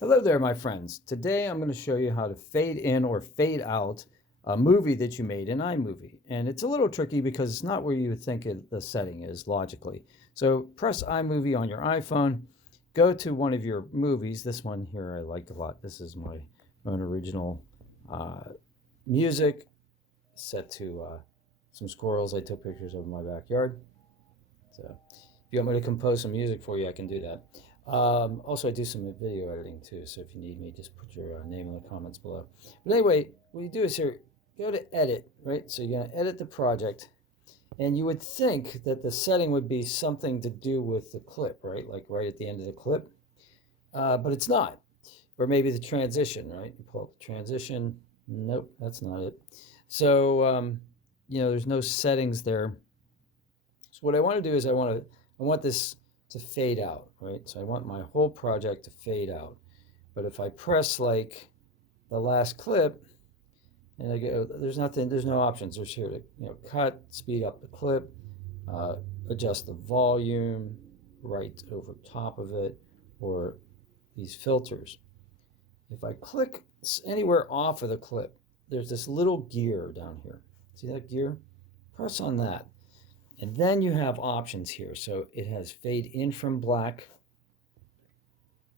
Hello there, my friends. Today I'm going to show you how to fade in or fade out a movie that you made in iMovie. And it's a little tricky because it's not where you would think the setting is logically. So press iMovie on your iPhone, go to one of your movies. This one here I like a lot. This is my own original music set to some squirrels I took pictures of in my backyard. So if you want me to compose some music for you, I can do that. Also, I do some video editing too, so if you need me, just put your name in the comments below. But anyway, what you do is here, go to edit, right? So you're going to edit the project, and you would think that the setting would be something to do with the clip, right? Like right at the end of the clip, but it's not. Or maybe the transition, right? You pull up the transition. Nope, that's not it. So, there's no settings there. So what I want to do is I want this to fade out, right? So I want my whole project to fade out. But if I press like the last clip and I go, there's no options. There's here to cut, speed up the clip, adjust the volume right over top of it, or these filters. If I click anywhere off of the clip, there's this little gear down here. See that gear? Press on that. And then you have options here. So it has fade in from black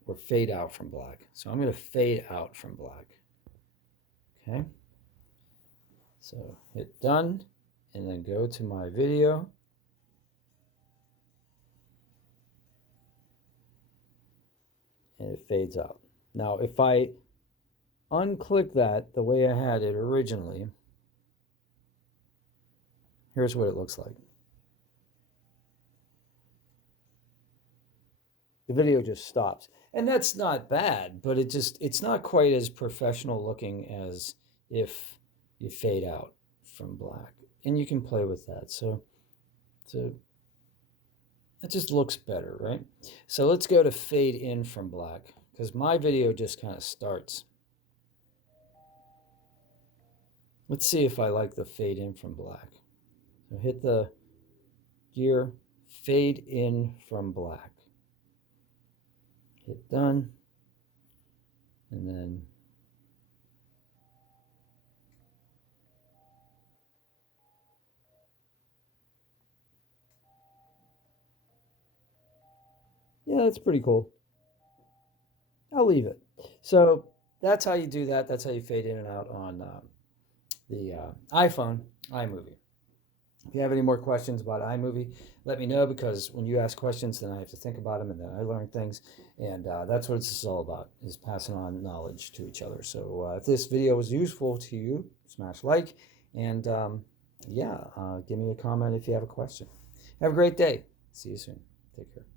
or fade out from black. So I'm going to fade out from black. Okay. So hit done and then go to my video. And it fades out. Now, if I unclick that the way I had it originally, here's what it looks like. The video just stops. And that's not bad, but it's not quite as professional looking as if you fade out from black. And you can play with that. So it just looks better, right? So let's go to fade in from black, because my video just kind of starts. Let's see if I like the fade in from black. So hit the gear, fade in from black. Hit done, and then yeah, that's pretty cool. I'll leave it. So that's how you do that. That's how you fade in and out on the iPhone iMovie. If you have any more questions about iMovie, let me know, because when you ask questions, then I have to think about them, and then I learn things. And that's what this is all about, is passing on knowledge to each other. So if this video was useful to you, smash like. And give me a comment if you have a question. Have a great day. See you soon. Take care.